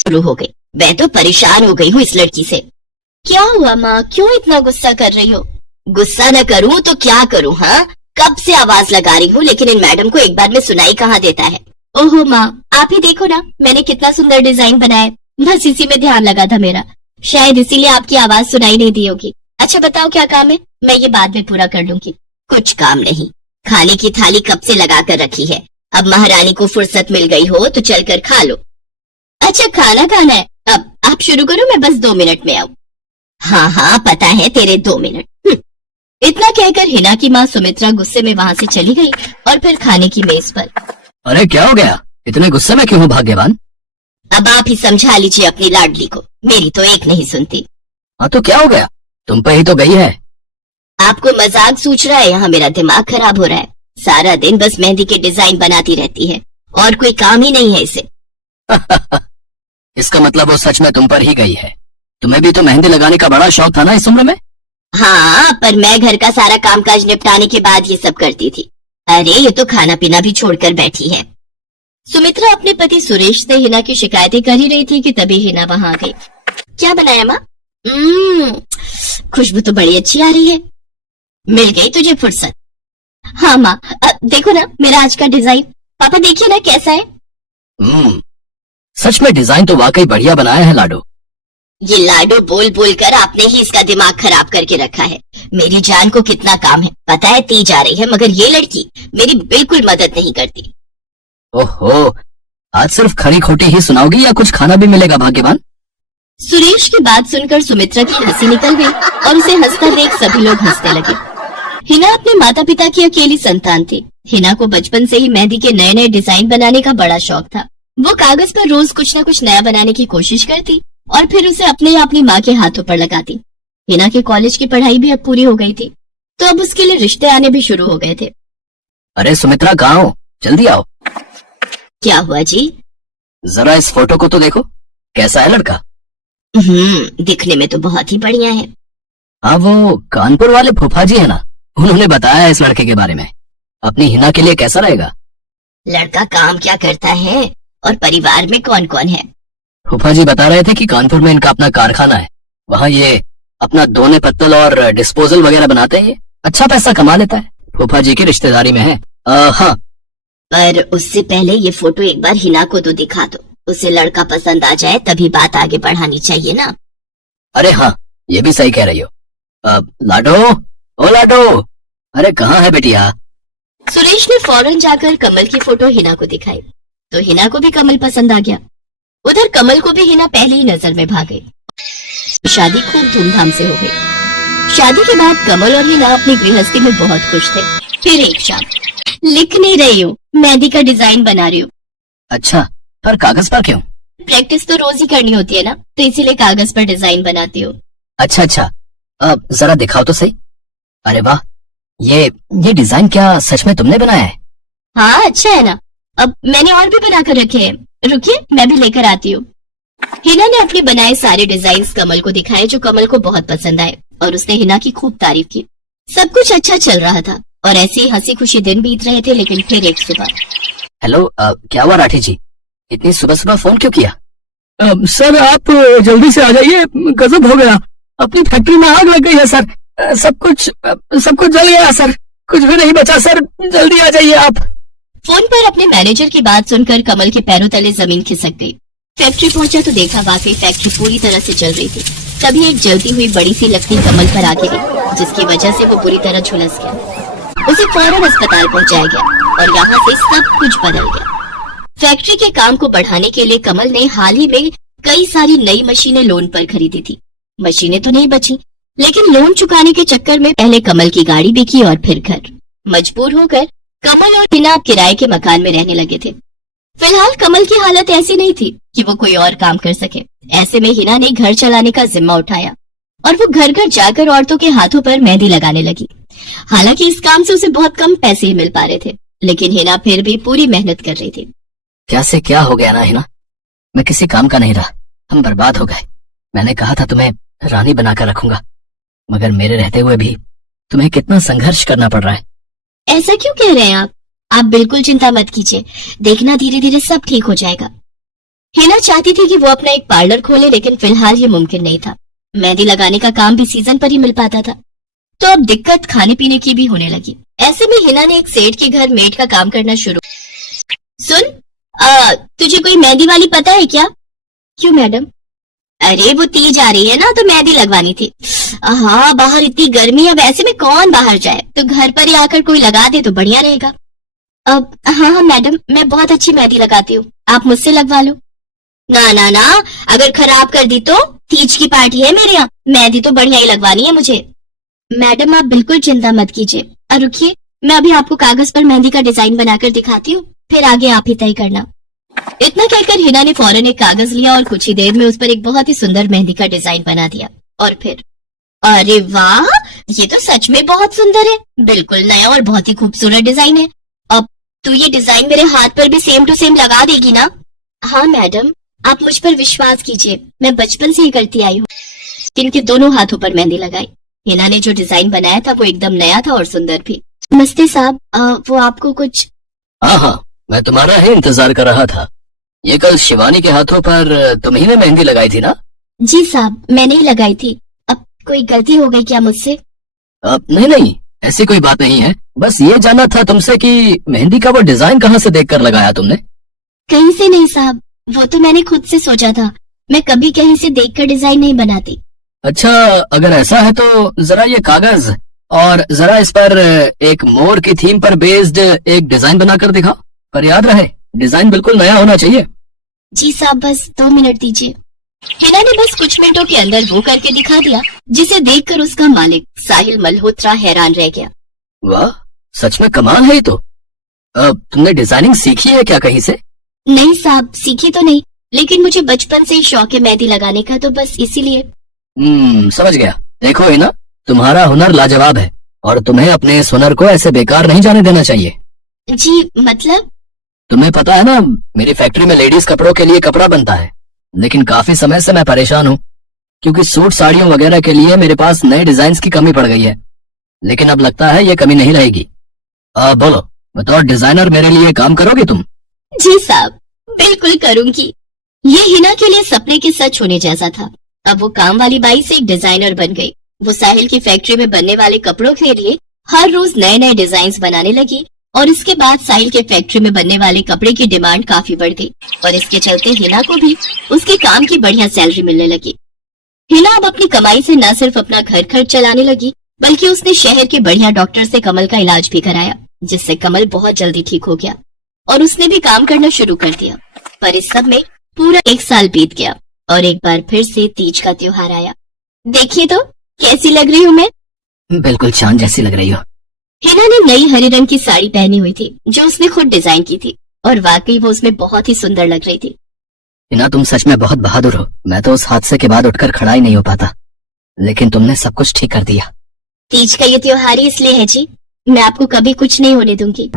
शुरू हो गई। मैं तो परेशान हो गई हूँ इस लड़की से। क्या हुआ माँ, क्यों इतना गुस्सा कर रही हो? गुस्सा न करूँ तो क्या करूँ? हाँ, कब से आवाज लगा रही हूँ लेकिन इन मैडम को एक बार में सुनाई कहाँ देता है। ओहो माँ, आप ही देखो ना, मैंने कितना सुंदर डिजाइन बनाया, बस इसी में ध्यान लगा था मेरा, शायद इसीलिए आपकी आवाज सुनाई नहीं दी होगी। अच्छा बताओ क्या काम है, मैं ये बाद में पूरा कर लूंगी। कुछ काम नहीं, खाने की थाली कब से लगा कर रखी है, अब महारानी को फुर्सत मिल गई हो तो चलकर खा लो। अच्छा खाना खाना है, अब आप शुरू करो, मैं बस 2 मिनट में आऊँ। हाँ हाँ पता है तेरे 2 मिनट। इतना कहकर हिना की माँ सुमित्रा गुस्से में वहाँ से चली गई और फिर खाने की मेज पर। अरे क्या हो गया, इतने गुस्से में क्यों हो भाग्यवान? अब आप ही समझा लीजिए अपनी लाडली को, मेरी तो एक नहीं सुनती। हाँ तो क्या हो गया, तुम पे ही तो गई है। आपको मजाक सूझ रहा है? यहाँ मेरा दिमाग खराब हो रहा है, सारा दिन बस मेहंदी के डिजाइन बनाती रहती है और कोई काम ही नहीं है इसे। इसका मतलब वो सच में तुम पर ही गई है। तुम्हें भी तो मेहंदी लगाने का बड़ा शौक था ना इस उम्र में? हाँ, पर मैं घर का सारा कामकाज निपटाने के बाद ये सब करती थी। अरे ये तो खाना पीना भी छोड़कर बैठी है। सुमित्रा अपने पति सुरेश से हिना की शिकायतें कर ही रही थी कि तभी हिना वहां आ गई। क्या बनाया माँ? खुशबू तो बड़ी अच्छी आ रही है। मिल गई तुझे फुर्सत। हाँ माँ, देखो ना मेरा आज का डिजाइन, पापा देखिए ना कैसा है। सच में डिजाइन तो वाकई बढ़िया बनाया है लाडो। ये लाडो बोल बोल कर आपने ही इसका दिमाग खराब करके रखा है। मेरी जान को कितना काम है पता है, ती जा रही है, मगर ये लड़की मेरी बिल्कुल मदद नहीं करती। ओहो, आज सिर्फ खरी खोटी ही सुनाओगी या कुछ खाना भी मिलेगा भाग्यवान? सुरेश की बात सुनकर सुमित्रा की हंसी निकल गई और उसे हंसता देख सभी लोग हंसने लगे। हिना अपने माता पिता की अकेली संतान थी। हिना को बचपन से ही मेहंदी के नए नए डिजाइन बनाने का बड़ा शौक था। वो कागज पर रोज कुछ न कुछ नया बनाने की कोशिश करती और फिर उसे अपने या अपनी माँ के हाथों पर लगाती। हिना के कॉलेज की पढ़ाई भी अब पूरी हो गई थी तो अब उसके लिए रिश्ते आने भी शुरू हो गए थे। अरे सुमित्रा कहाँ हो, जल्दी आओ। क्या हुआ जी? जरा इस फोटो को तो देखो, कैसा है लड़का? दिखने में तो बहुत ही बढ़िया है। हाँ वो कानपुर वाले फूफा जी है ना, उन्होंने बताया इस लड़के के बारे में। अपनी हिना के लिए कैसा रहेगा? लड़का काम क्या करता है और परिवार में कौन कौन है? फूफा जी बता रहे थे कि कानपुर में इनका अपना कारखाना है, वहाँ ये अपना दोने पत्तल और डिस्पोजल वगैरह बनाते हैं। ये अच्छा पैसा कमा लेता है, फूफा जी की रिश्तेदारी में है। हाँ, पर उससे पहले ये फोटो एक बार हिना को तो दिखा दो, उसे लड़का पसंद आ जाए तभी बात आगे बढ़ानी चाहिए ना। अरे हाँ, ये भी सही कह रही हो। लाडो, ओ लाडो, अरे कहाँ है बेटिया? सुरेश ने फौरन जाकर कमल की फोटो हिना को दिखाई तो हिना को भी कमल पसंद आ गया। उधर कमल को भी हिना पहले ही नजर में भाग गई। शादी खूब धूमधाम से हो गई। शादी के बाद कमल और हिना अपनी गृहस्थी में बहुत खुश थे। फिर एक शाम, लिख नहीं रही हूँ, मेहंदी का डिजाइन बना रही हूँ। अच्छा, पर कागज पर क्यों? प्रैक्टिस तो रोज ही करनी होती है ना, तो इसीलिए कागज पर डिजाइन बनाती हूँ। अच्छा अच्छा, अब जरा दिखाओ तो सही। अरे वाह, ये डिजाइन क्या सच में तुमने बनाया है? हाँ अच्छा है ना, अब मैंने और भी बनाकर रखे हैं, रुकिए मैं भी लेकर आती हूँ। हिना ने अपने बनाए सारे डिजाइन्स कमल को दिखाए जो कमल को बहुत पसंद आए और उसने हिना की खूब तारीफ की। सब कुछ अच्छा चल रहा था और ऐसे ही हंसी खुशी दिन बीत रहे थे। लेकिन फिर एक सुबह। हेलो, क्या हुआ राठी जी, इतनी सुबह सुबह फोन क्यों किया? सर आप जल्दी से आ जाइए, गजब हो गया, अपनी फैक्ट्री में आग लग गई है सर, सब कुछ जल गया सर, कुछ भी नहीं बचा सर, जल्दी आ जाइए आप। फोन पर अपने मैनेजर की बात सुनकर कमल के पैरों तले जमीन खिसक गई। फैक्ट्री पहुंचा तो देखा वाकई फैक्ट्री पूरी तरह से जल रही थी। तभी एक जलती हुई बड़ी सी लकड़ी कमल पर आ गिरी जिसकी वजह से वो बुरी तरह झुलस गया। उसे फौरन अस्पताल पहुंचाया गया और यहाँ से सब कुछ बदल गया। फैक्ट्री के काम को बढ़ाने के लिए कमल ने हाल ही में कई सारी नई मशीनें लोन पर खरीदी थी। मशीनें तो नहीं बची, लेकिन लोन चुकाने के चक्कर में पहले कमल की गाड़ी बिकी और फिर घर। मजबूर होकर कमल और हिना किराए के मकान में रहने लगे थे। फिलहाल कमल की हालत ऐसी नहीं थी कि वो कोई और काम कर सके। ऐसे में हिना ने घर चलाने का जिम्मा उठाया और वो घर घर जाकर औरतों के हाथों पर मेहंदी लगाने लगी। हालांकि इस काम से उसे बहुत कम पैसे ही मिल पा रहे थे, लेकिन हिना फिर भी पूरी मेहनत कर रही थी। क्या से क्या हो गया ना हिना, मैं किसी काम का नहीं रहा, हम बर्बाद हो गए। मैंने कहा था तुम्हें रानी बनाकर रखूंगा, मगर मेरे रहते हुए भी तुम्हें कितना संघर्ष करना पड़ रहा है। ऐसा क्यों कह रहे हैं आप बिल्कुल चिंता मत कीजिए, देखना धीरे धीरे सब ठीक हो जाएगा। हिना चाहती थी कि वो अपना एक पार्लर खोले, लेकिन फिलहाल ये मुमकिन नहीं था। मेहंदी लगाने का काम भी सीजन पर ही मिल पाता था, तो अब दिक्कत खाने पीने की भी होने लगी। ऐसे में हिना ने एक सेठ के घर मेड का काम करना शुरू। सुन, तुझे कोई मेहंदी वाली पता है क्या? क्यों मैडम? अरे वो तीज आ रही है ना, तो मेहंदी लगवानी थी। हाँ, बाहर इतनी गर्मी है, वैसे में कौन बाहर जाए, तो घर पर ही आकर कोई लगा दे तो बढ़िया रहेगा। अब हाँ मैडम, मैं बहुत अच्छी मेहंदी लगाती हूँ, आप मुझसे लगवा लो। ना ना ना, अगर खराब कर दी तो? तीज की पार्टी है मेरे यहाँ, मेहंदी तो बढ़िया ही लगवानी है मुझे। मैडम आप बिल्कुल चिंता मत कीजिए, और रुकिए, मैं अभी आपको कागज पर मेहंदी का डिजाइन बनाकर दिखाती हूँ, फिर आगे आप ही तय करना। इतना कहकर हिना ने फौरन एक कागज लिया और कुछ ही देर में उस पर एक बहुत ही सुंदर मेहंदी का डिजाइन बना दिया। और फिर अरे वाह, ये तो सच में बहुत सुंदर है, बिल्कुल नया और बहुत ही खूबसूरत डिजाइन है। अब तू ये डिजाइन मेरे हाथ पर भी सेम टू सेम लगा देगी ना? हाँ मैडम, आप मुझ पर विश्वास कीजिए, मैं बचपन से ही करती आई हूँ। इनके दोनों हाथों पर मेहंदी लगाई। हिना ने जो डिजाइन बनाया था वो एकदम नया था और सुंदर भी। नमस्ते साहब, वो आपको कुछ? हाँ, मैं तुम्हारा ही इंतजार कर रहा था। ये कल शिवानी के हाथों पर तुम्ही ने मेहंदी लगाई थी ना? जी साहब, मैंने ही लगाई थी। अब कोई गलती हो गई क्या मुझसे? नहीं, ऐसी कोई बात नहीं है। बस ये जानना था तुमसे कि मेहंदी का वो डिजाइन कहाँ से देखकर लगाया तुमने? कहीं से नहीं साहब, वो तो मैंने खुद से सोचा था, मैं कभी कहीं से देखकर डिजाइन नहीं बनाती। अच्छा, अगर ऐसा है तो जरा ये कागज और जरा इस पर एक मोर की थीम पर बेस्ड एक डिजाइन बनाकर दिखा। पर याद रहे, डिजाइन बिल्कुल नया होना चाहिए। जी साहब, बस 2 मिनट दीजिए। हिना ने बस कुछ मिनटों के अंदर वो करके दिखा दिया, जिसे देखकर उसका मालिक साहिल मल्होत्रा हैरान रह गया। वाह, सच में कमाल है ये तो। तुमने डिजाइनिंग सीखी है क्या कहीं से? नहीं साहब, सीखी तो नहीं, लेकिन मुझे बचपन से ही शौक है मेहंदी लगाने का, तो बस इसीलिए। समझ गया। देखो है ना, तुम्हारा हुनर लाजवाब है और तुम्हें अपने इस हुनर को ऐसे बेकार नहीं जाने देना चाहिए। जी मतलब? तुम्हें पता है ना, मेरी फैक्ट्री में लेडीज कपड़ों के लिए कपड़ा बनता है, लेकिन काफी समय से मैं परेशान हूँ क्योंकि सूट साड़ियों वगैरह के लिए मेरे पास नए डिजाइन की कमी पड़ गई है। लेकिन अब लगता है ये कमी नहीं रहेगी। बोलो, बतौर डिजाइनर मेरे लिए काम करोगे तुम? जी साहब, बिल्कुल करूंगी। ये हिना के लिए सपने के सच होने जैसा था। अब वो काम वाली बाई से एक डिजाइनर बन गई। वो साहिल की फैक्ट्री में बनने वाले कपड़ों के लिए हर रोज नए नए डिजाइन बनाने लगी और इसके बाद साहिल के फैक्ट्री में बनने वाले कपड़े की डिमांड काफी बढ़ गई और इसके चलते हिना को भी उसके काम की बढ़िया सैलरी मिलने लगी। हिना अब अपनी कमाई से न सिर्फ अपना घर खर्च चलाने लगी, बल्कि उसने शहर के बढ़िया डॉक्टर से कमल का इलाज भी कराया, जिससे कमल बहुत जल्दी ठीक हो गया और उसने भी काम करना शुरू कर दिया। पर इस सब में पूरा 1 साल बीत गया और एक बार फिर से तीज का त्योहार आया। देखिए तो कैसी लग रही हूँ मैं? बिल्कुल चांद जैसी लग रही हो। हिना ने नई हरे रंग की साड़ी पहनी हुई थी जो उसने खुद डिजाइन की थी और वाकई वो उसमें बहुत ही सुंदर लग रही थी। हिना, तुम सच में बहुत बहादुर हो। मैं तो उस हादसे के बाद उठकर खड़ा ही नहीं हो पाता, लेकिन तुमने सब कुछ ठीक कर दिया। तीज का ये त्योहार ही इसलिए है जी, मैं आपको कभी कुछ नहीं होने दूंगी।